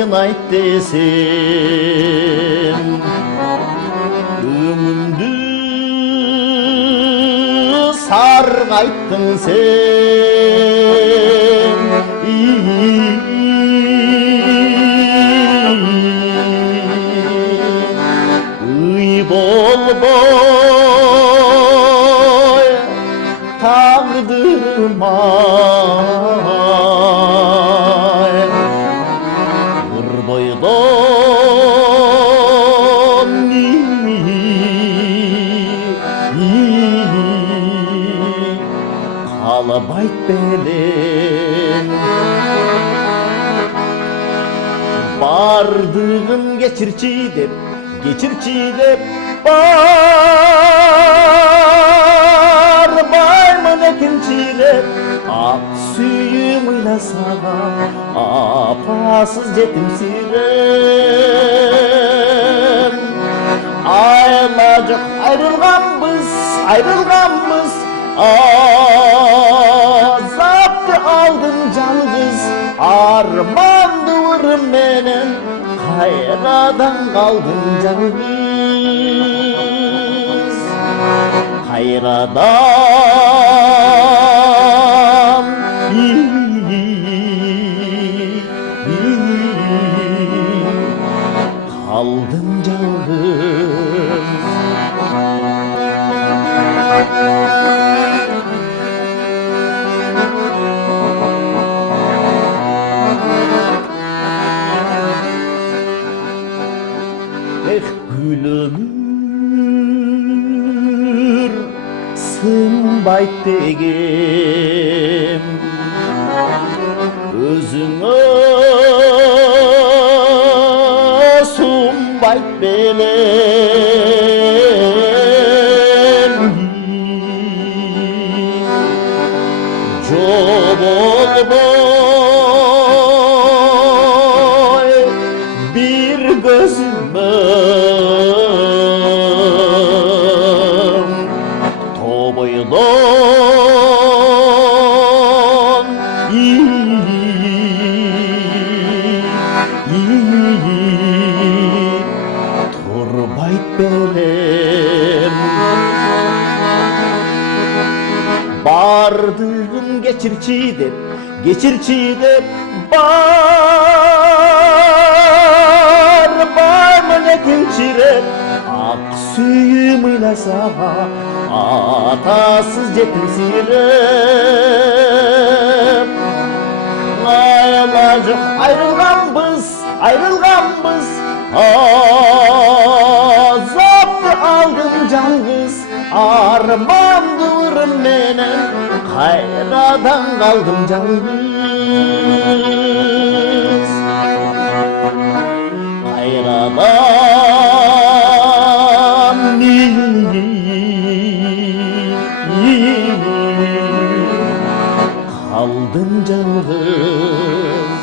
барын айт десем, өңімді сарғайттың сен. Үй болбой тағдырыма ырбойдон қалып айт белең. Бардығын кечирчи деп барбаймын экинчилеп. Ак сүйүм ыйласаган апасыз жетимсиреп. Айла жок айрылганбыз азапты алдым жалгыз. Арманды ырым менен кайрадан калдым жалгыз. Кайрадан kaldım жалгыз. Gül ömür sınbayt degem, özüңө sunbayt belem. Jobolboy bir gözüme toboydon turbayt belem. Bardığın geçirçi dep barmın ekinçirep. Ak suyum ыйласа атасыз жетимсиреп. Айла жок айрылганбыз азапты алдым жалгыз. Арманды ырым менен кайрадан калдым жалгыз. Kayradan kaldım жалгыз.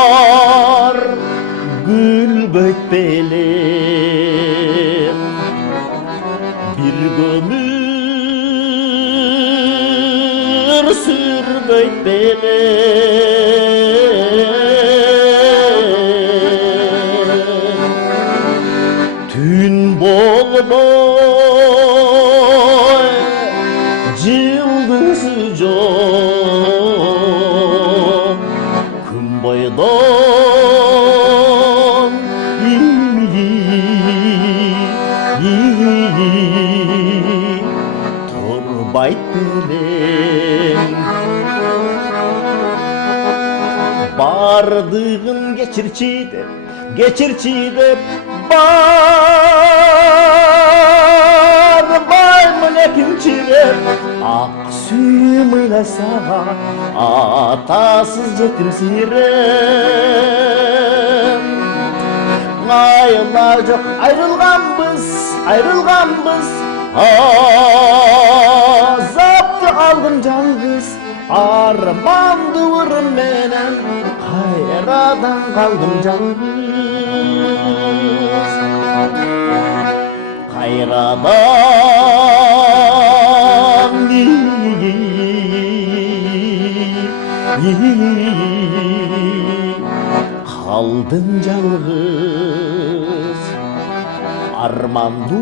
Biğapar gül bökbelem, bir gömür sürgöyt belem. Tün bolboy yıldızı жоқ, күн бойдон турбайт белем. Бардығын кечирчи деп барбаймын экинчилеп. Ак сүйім ойласа атасыз жетім сирем. Айла жоқ айрылғанбыз азапты алғым жалғыз арманды менен қайрадан қалдым жалғыз қайрадан қалдым жалғыз арманды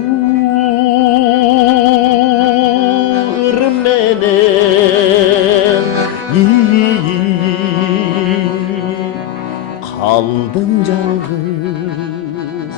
менен қалдым жалғыз